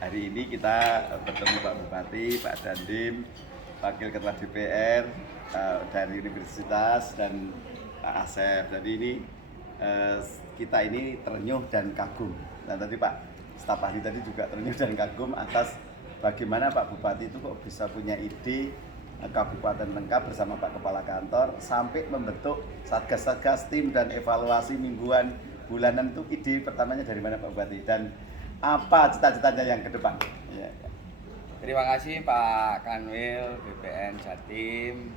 hari ini kita bertemu Pak Bupati, Pak Dandim, Wakil Ketua DPR dari Universitas dan Pak Asep. Jadi ini kita ini terenyuh dan kagum. Dan tadi Pak staf ahli tadi juga terenyuh dan kagum atas bagaimana Pak Bupati itu kok bisa punya ide kabupaten lengkap bersama Pak Kepala Kantor sampai membentuk satgas-satgas tim dan evaluasi mingguan bulanan. Itu ide pertamanya dari mana Pak Bupati dan apa cita-citanya yang ke depan? Ya. Terima kasih Pak Kanwil BPN Jatim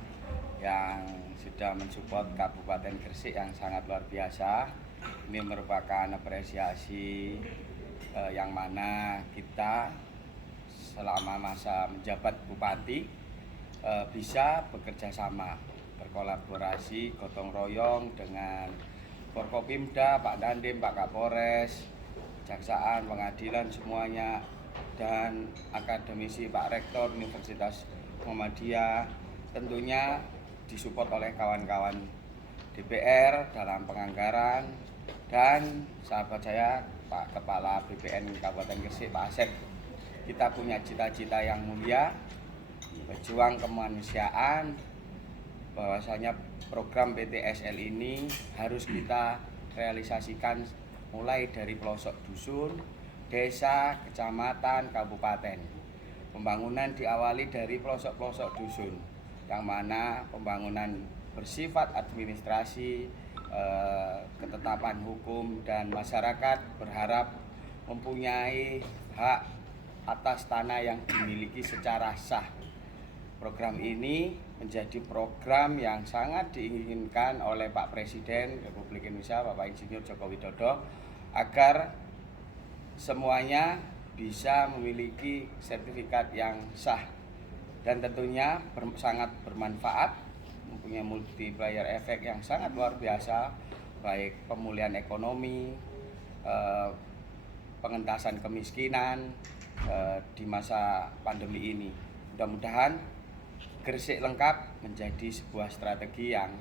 yang sudah mensupport Kabupaten Gresik yang sangat luar biasa. Ini merupakan apresiasi yang mana kita selama masa menjabat Bupati bisa bekerja sama, berkolaborasi, gotong royong dengan Forkopimda, Pak Dandim, Pak Kapolres, Kejaksaan, Pengadilan semuanya, dan akademisi Pak Rektor Universitas Muhammadiyah, tentunya disupport oleh kawan-kawan DPR dalam penganggaran, dan sahabat saya Pak Kepala BPN Kabupaten Gresik Pak Asep. Kita punya cita-cita yang mulia, berjuang kemanusiaan, bahwasanya program PTSL ini harus kita realisasikan mulai dari pelosok dusun, desa, kecamatan, kabupaten. Pembangunan diawali dari pelosok-pelosok dusun, yang mana pembangunan bersifat administrasi, ketetapan hukum, dan masyarakat berharap mempunyai hak atas tanah yang dimiliki secara sah. Program ini menjadi program yang sangat diinginkan oleh Pak Presiden Republik Indonesia Bapak Insinyur Joko Widodo agar semuanya bisa memiliki sertifikat yang sah dan tentunya sangat bermanfaat, mempunyai multiplier efek yang sangat luar biasa, baik pemulihan ekonomi, pengentasan kemiskinan di masa pandemi ini. Mudah-mudahan Gresik lengkap menjadi sebuah strategi yang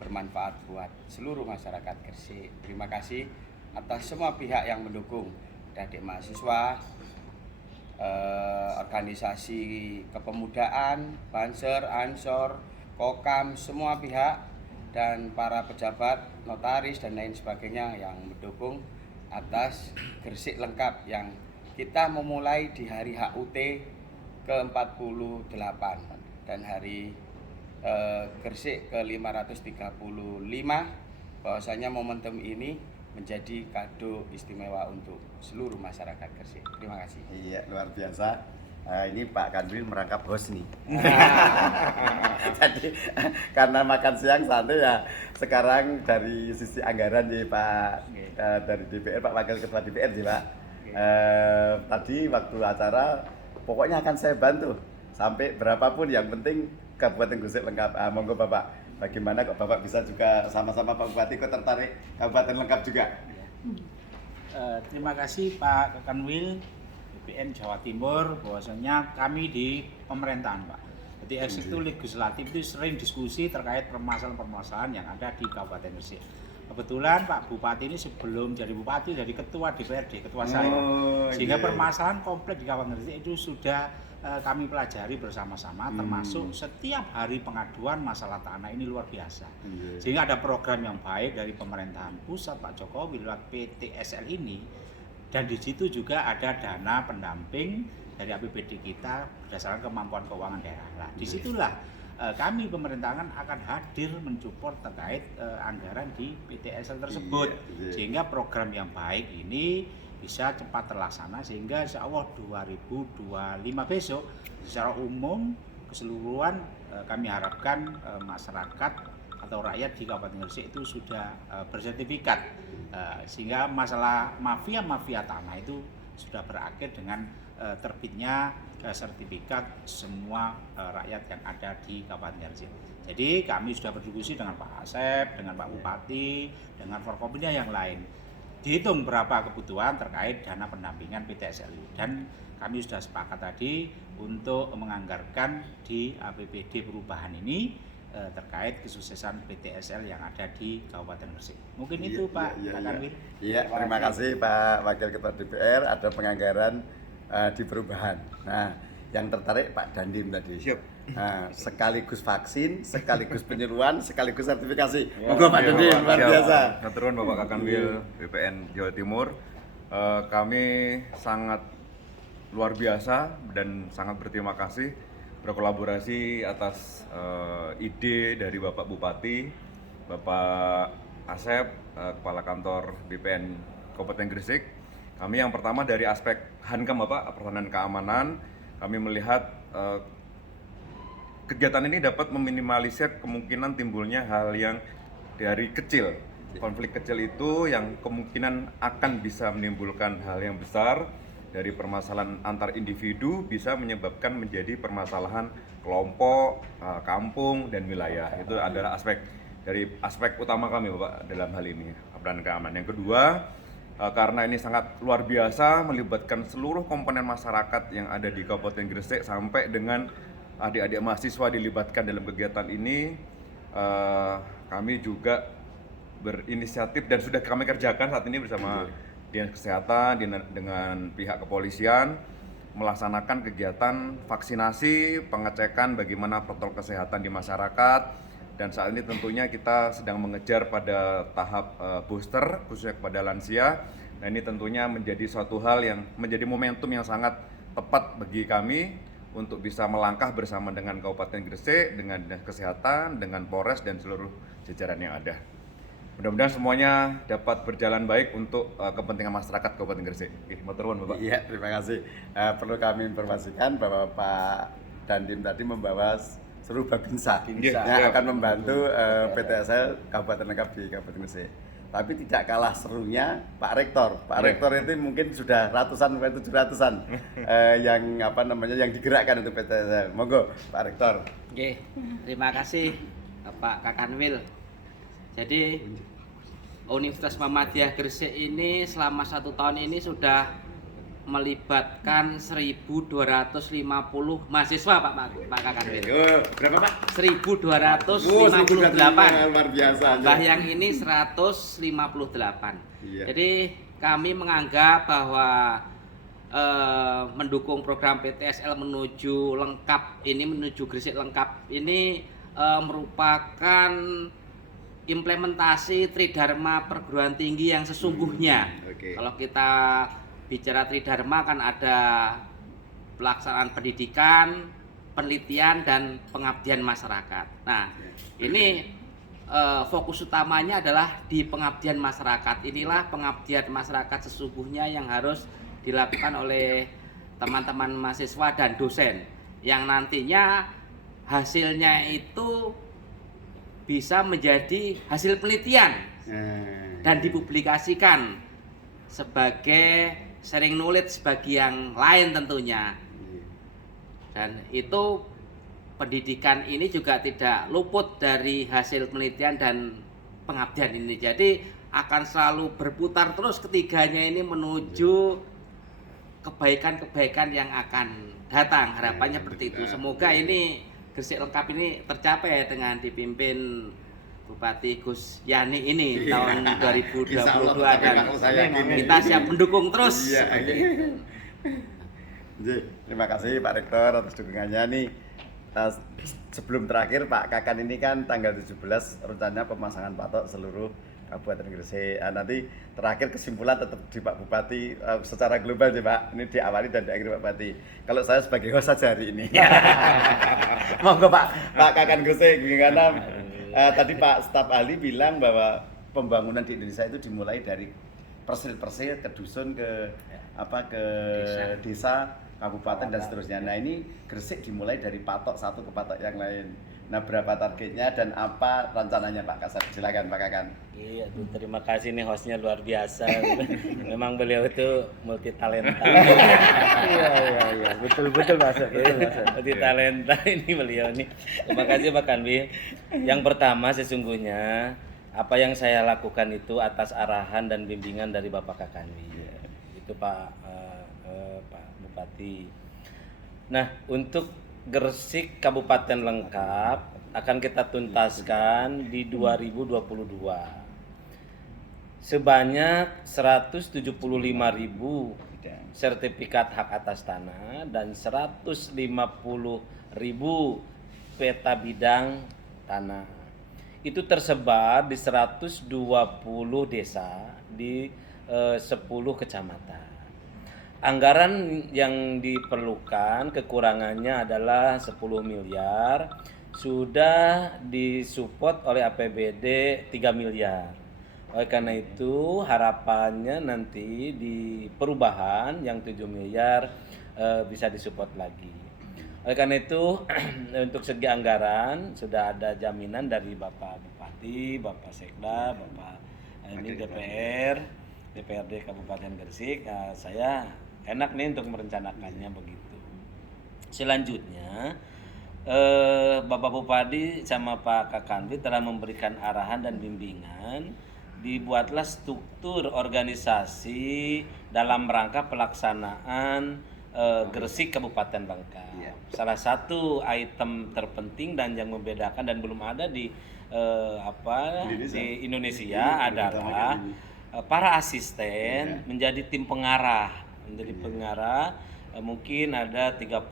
bermanfaat buat seluruh masyarakat Gresik. Terima kasih atas semua pihak yang mendukung, adik mahasiswa, organisasi kepemudaan, Banser, Ansor, Kokam, semua pihak, dan para pejabat, notaris, dan lain sebagainya yang mendukung atas Gresik lengkap yang kita memulai di hari HUT ke-48 dan hari Gresik ke-535, bahwasanya momentum ini menjadi kado istimewa untuk seluruh masyarakat Gresik. Terima kasih. Iya, luar biasa. Ini Pak Kanwil merangkap host nih. Jadi karena makan siang santai ya, sekarang dari sisi anggaran nih Pak, dari DPR, Pak Wakil Ketua DPR sih Pak. Tadi waktu acara pokoknya akan saya bantu sampai berapapun, yang penting Kabupaten Gresik lengkap. Monggo Bapak, bagaimana kok Bapak bisa juga sama-sama Pak Bupati kok tertarik Kabupaten lengkap juga? Terima kasih Pak Kanwil BPN Jawa Timur, bahwasanya kami di pemerintahan Pak. Jadi eksekutif legislatif itu sering diskusi terkait permasalahan-permasalahan yang ada di Kabupaten Gresik. Kebetulan Pak Bupati ini sebelum jadi Bupati jadi Ketua DPRD, Ketua saya. Sehingga permasalahan kompleks di Kabupaten Gresik itu sudah kami pelajari bersama-sama, termasuk setiap hari pengaduan masalah tanah ini luar biasa. Sehingga ada program yang baik dari pemerintahan pusat Pak Jokowi lewat PTSL ini, dan di situ juga ada dana pendamping dari APBD kita berdasarkan kemampuan keuangan daerah. Nah, disitulah kami pemerintahan akan hadir mensupport terkait anggaran di PTSL tersebut, sehingga program yang baik ini bisa cepat terlaksana, sehingga insya Allah 2025 besok secara umum keseluruhan kami harapkan masyarakat atau rakyat di Kabupaten Gresik itu sudah bersertifikat, sehingga masalah mafia tanah itu sudah berakhir dengan terbitnya sertifikat semua rakyat yang ada di Kabupaten Gresik. Jadi kami sudah berdiskusi dengan Pak Asep, dengan Pak Bupati, dengan Forkopimda yang lain. Dihitung berapa kebutuhan terkait dana pendampingan PTSL, dan kami sudah sepakat tadi untuk menganggarkan di APBD perubahan ini terkait kesuksesan PTSL yang ada di Kabupaten Gresik. Mungkin itu Pak Kanwil. Iya, terima kasih Pak Wakil Ketua DPR. Ada penganggaran di perubahan. Nah, yang tertarik Pak Dandim tadi. Siap. Nah, sekaligus vaksin, sekaligus penyuluhan, sekaligus sertifikasi. Monggo Pak Iya, Dandim, Bapak. luar Siap. biasa. Matur nuwun Bapak Kakanwil BPN Jawa Timur. Kami sangat luar biasa dan sangat berterima kasih berkolaborasi atas ide dari Bapak Bupati, Bapak Asep, Kepala Kantor BPN Kabupaten Gresik. Kami yang pertama dari aspek Hankam Bapak, pertahanan keamanan, kami melihat kegiatan ini dapat meminimalisir kemungkinan timbulnya hal yang dari kecil. Konflik kecil itu yang kemungkinan akan bisa menimbulkan hal yang besar dari permasalahan antar individu bisa menyebabkan menjadi permasalahan kelompok, kampung, dan wilayah. Itu adalah aspek utama kami Bapak dalam hal ini, pertahanan keamanan. Yang kedua, karena ini sangat luar biasa melibatkan seluruh komponen masyarakat yang ada di Kabupaten Gresik sampai dengan adik-adik mahasiswa dilibatkan dalam kegiatan ini, kami juga berinisiatif dan sudah kami kerjakan saat ini bersama Dinas Kesehatan dengan pihak kepolisian melaksanakan kegiatan vaksinasi, pengecekan bagaimana protokol kesehatan di masyarakat, dan saat ini tentunya kita sedang mengejar pada tahap booster khususnya kepada lansia. Nah, ini tentunya menjadi suatu hal yang menjadi momentum yang sangat tepat bagi kami untuk bisa melangkah bersama dengan Kabupaten Gresik, dengan Dinas Kesehatan, dengan Polres dan seluruh jajaran yang ada. Mudah-mudahan semuanya dapat berjalan baik untuk kepentingan masyarakat Kabupaten Gresik. Matur nuwun Bapak. Iya, terima kasih. Perlu kami informasikan bahwa Pak Dandim tadi membawa seluruh Babinsa Babinsa. yang akan membantu PTSL Kabupaten Lengkap di Kabupaten Gresik. Tapi tidak kalah serunya Pak Rektor. Pak Rektor itu mungkin sudah ratusan, bukan 700-an yang digerakkan untuk PTSL. Monggo Pak Rektor. Oke, terima kasih Pak Kakanwil. Jadi Universitas Muhammadiyah Gresik ini selama 1 tahun ini sudah melibatkan 1.250 mahasiswa Pak Kakanwil. Berapa Pak? 1.258. Luar biasa. Tambah yang ini 158. Iya. Jadi kami menganggap bahwa mendukung program PTSL menuju lengkap ini, menuju Gresik lengkap ini merupakan implementasi Tridharma perguruan tinggi yang sesungguhnya. Oke. Kalau kita bicara Tridharma kan ada pelaksanaan pendidikan, penelitian, dan pengabdian masyarakat. Nah, ini fokus utamanya adalah di pengabdian masyarakat. Inilah pengabdian masyarakat sesungguhnya yang harus dilakukan oleh teman-teman mahasiswa dan dosen, yang nantinya hasilnya itu bisa menjadi hasil penelitian dan dipublikasikan sebagai sharing knowledge bagi yang lain tentunya. Dan itu pendidikan ini juga tidak luput dari hasil penelitian dan pengabdian ini. Jadi akan selalu berputar terus ketiganya ini menuju kebaikan-kebaikan yang akan datang. Harapannya seperti itu. Semoga ini Gresik lengkap ini tercapai dengan dipimpin Bupati Gus Yani ini tahun 2022 dan kita siap mendukung terus. Iya, terima kasih Pak Rektor atas dukungannya nih. Sebelum terakhir Pak Kakan ini kan tanggal 17 rencananya pemasangan patok seluruh Kabupaten Gresik. Nanti terakhir kesimpulan tetap di Pak Bupati secara global sih Pak. Ini diawali dan diakhiri Pak Bupati. Kalau saya sebagai host saja hari ini. Monggo Pak Kakan Gresik, karena tadi Pak staf ahli bilang bahwa pembangunan di Indonesia itu dimulai dari persil-persil ke dusun ke desa, kabupaten dan seterusnya. Nah, ini Gresik dimulai dari patok satu ke patok yang lain. Nah, berapa targetnya dan apa rencananya Pak Kasat? Silakan Pak Kakan. Iya, terima kasih nih hostnya luar biasa. Memang beliau itu multi talenta. Iya, betul Mas. Multi talenta ini beliau nih. Terima kasih Pak Kanwi. Yang pertama sesungguhnya apa yang saya lakukan itu atas arahan dan bimbingan dari Bapak Kakanwi. Itu Pak Bupati. Nah, untuk Gresik Kabupaten lengkap akan kita tuntaskan di 2022 sebanyak 175.000 sertifikat hak atas tanah dan 150.000 peta bidang tanah. Itu tersebar di 120 desa di 10 kecamatan. Anggaran yang diperlukan kekurangannya adalah 10 miliar, sudah disupport oleh APBD 3 miliar. Oleh karena itu harapannya nanti di perubahan yang 7 miliar bisa disupport lagi. Oleh karena itu untuk segi anggaran sudah ada jaminan dari Bapak Bupati, Bapak Sekda, Bapak ini DPRD Kabupaten Gresik. Saya enak nih untuk merencanakannya begitu. Selanjutnya Bapak Bupati sama Pak Kakanwil telah memberikan arahan dan bimbingan, dibuatlah struktur organisasi dalam rangka pelaksanaan Gresik Kabupaten Langkat. Salah satu item terpenting dan yang membedakan dan belum ada di di Indonesia adalah para asisten menjadi tim pengarah, mungkin ada 30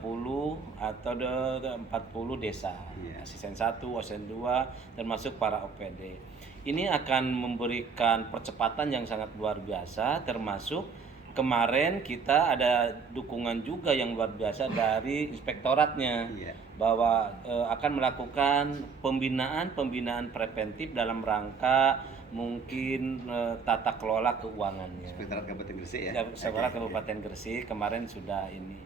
atau 40 desa, asisten 1, asisten 2, termasuk para OPD. Ini akan memberikan percepatan yang sangat luar biasa, termasuk kemarin kita ada dukungan juga yang luar biasa dari inspektoratnya, bahwa akan melakukan pembinaan preventif dalam rangka mungkin tata kelola keuangannya. Inspektorat Kabupaten Gresik ya. Inspektorat Kabupaten Gresik kemarin sudah ini.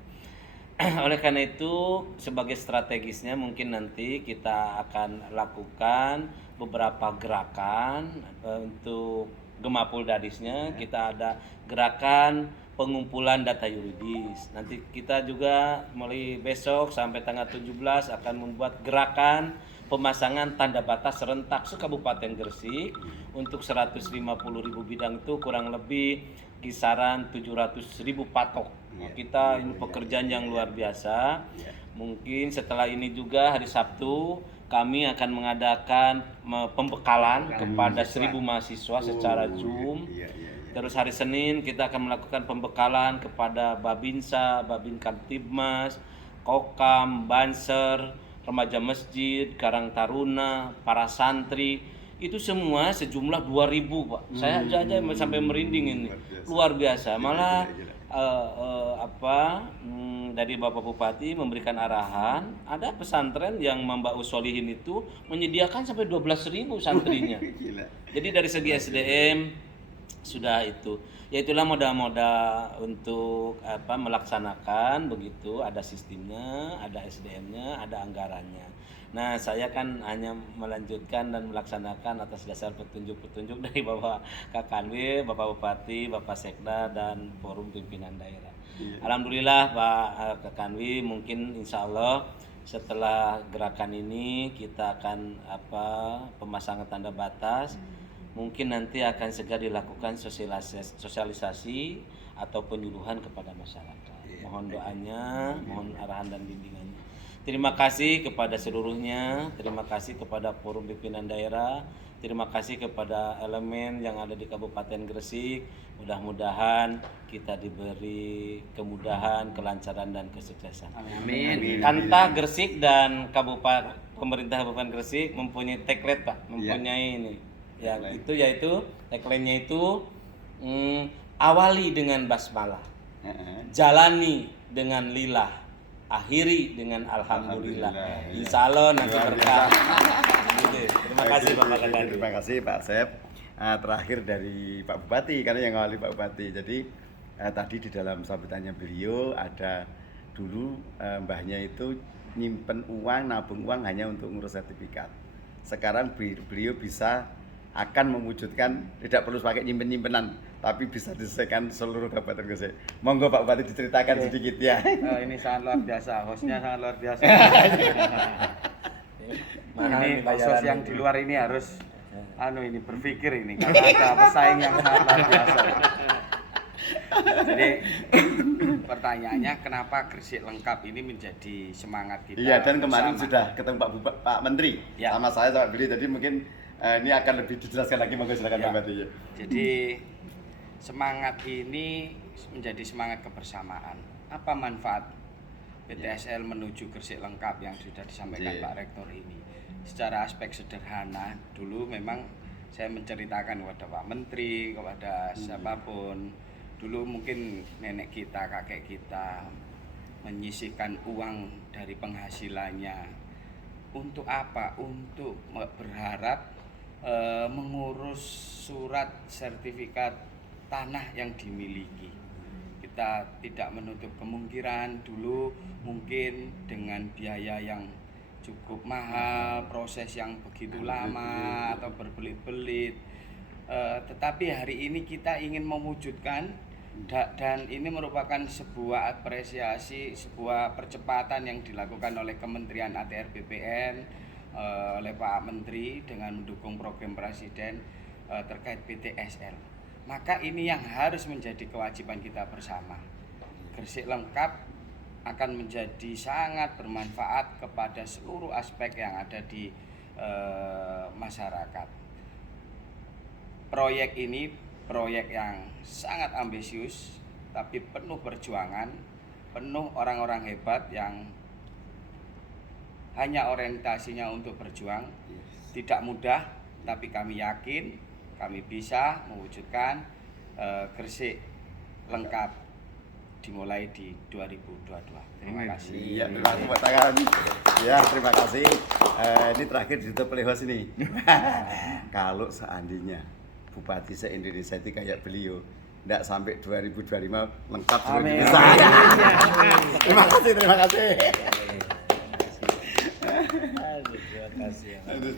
Oleh karena itu sebagai strategisnya mungkin nanti kita akan lakukan beberapa gerakan untuk Gemapul Dadisnya. Kita ada gerakan pengumpulan data yuridis. Nanti kita juga mulai besok sampai tanggal 17 akan membuat gerakan pemasangan tanda batas serentak se-Kabupaten Gresik untuk 150.000 bidang, itu kurang lebih kisaran 700.000 patok. Kita ini pekerjaan yang luar biasa. Mungkin setelah ini juga hari Sabtu kami akan mengadakan pembekalan kepada 1.000 mahasiswa secara Zoom. Terus hari Senin kita akan melakukan pembekalan kepada Babinsa, Babin Kamtibmas, Kokam, Banser, remaja masjid, Karang Taruna, para santri. Itu semua sejumlah 2.000, Pak. Saya aja sampai merinding ini. Luar biasa. Malah dari Bapak Bupati memberikan arahan, ada pesantren yang Mbak Usolihin itu menyediakan sampai 12.000 santrinya. Jadi dari segi SDM sudah itu. Ya itulah moda-moda untuk melaksanakan begitu, ada sistemnya, ada SDM-nya, ada anggarannya. Nah, saya kan hanya melanjutkan dan melaksanakan atas dasar petunjuk-petunjuk dari Bapak Kakanwil, Bapak Bupati, Bapak Sekda, dan Forum Pimpinan Daerah. Alhamdulillah Pak Kakanwil, mungkin insya Allah setelah gerakan ini kita akan pemasangan tanda batas. Mungkin nanti akan segera dilakukan sosialisasi atau penyuluhan kepada masyarakat. Mohon doanya, mohon arahan dan bimbingannya. Terima kasih kepada seluruhnya, terima kasih kepada Forum Pimpinan Daerah, terima kasih kepada elemen yang ada di Kabupaten Gresik. Mudah-mudahan kita diberi kemudahan, kelancaran dan kesuksesan. Amin. Kanta Gresik dan pemerintah Kabupaten Gresik mempunyai tagline, Pak, mempunyai ini. Ya, itu yaitu tagline-nya itu awali dengan basmalah, jalani dengan lillah, akhiri dengan alhamdulillah. Insya Allah nanti berkah. Terima kasih Bapak Kakanwil. Terima kasih Pak Asep. Terakhir dari Pak Bupati, karena yang awali Pak Bupati. Jadi tadi di dalam sambutannya beliau ada dulu mbahnya itu nyimpen uang, nabung uang hanya untuk ngurus sertifikat. Sekarang beliau bisa akan mewujudkan tidak perlu pakai nyimpen-nyimpenan, tapi bisa diselesaikan seluruh Kabupaten Gresik. Monggo Pak Bupati diceritakan sedikit ya. Ini sangat luar biasa, hostnya sangat luar biasa. Ini host yang di luar ini harus ini berpikir ini karena ada pesaing yang sangat luar biasa. Jadi pertanyaannya kenapa Gresik Lengkap ini menjadi semangat kita? Iya, dan kemarin bersama. sudah ketemu Pak Menteri Ya. sama saya sama beliau, jadi mungkin ini akan lebih dijelaskan lagi, monggo silakan Ya. Pak Bupati. Jadi semangat ini menjadi semangat kebersamaan. Apa manfaat PTSL menuju Gresik lengkap yang sudah disampaikan Pak Rektor ini? Secara aspek sederhana, dulu memang saya menceritakan kepada Pak Menteri, kepada siapapun, dulu mungkin nenek kita, kakek kita menyisihkan uang dari penghasilannya. Untuk apa? Untuk berharap mengurus surat sertifikat tanah yang dimiliki. Kita tidak menutup kemungkinan dulu mungkin dengan biaya yang cukup mahal, proses yang begitu lama atau berbelit-belit. Tetapi hari ini kita ingin mewujudkan dan ini merupakan sebuah apresiasi, sebuah percepatan yang dilakukan oleh Kementerian ATR BPN, oleh Pak Menteri dengan mendukung program Presiden terkait PTSL. Maka ini yang harus menjadi kewajiban kita bersama. Gresik lengkap akan menjadi sangat bermanfaat kepada seluruh aspek yang ada di masyarakat. Proyek ini proyek yang sangat ambisius, tapi penuh perjuangan, penuh orang-orang hebat yang hanya orientasinya untuk berjuang. Tidak mudah, tapi kami yakin kami bisa mewujudkan Gresik lengkap dimulai di 2022. Terima kasih. Iya, tepuk tangan. Ya, terima kasih. Ini terakhir ditutup oleh host ini. Kalau seandainya Bupati se-Indonesia itu kayak beliau, tidak sampai 2025 lengkap seluruh Indonesia. Terima kasih, terima kasih. Terima kasih.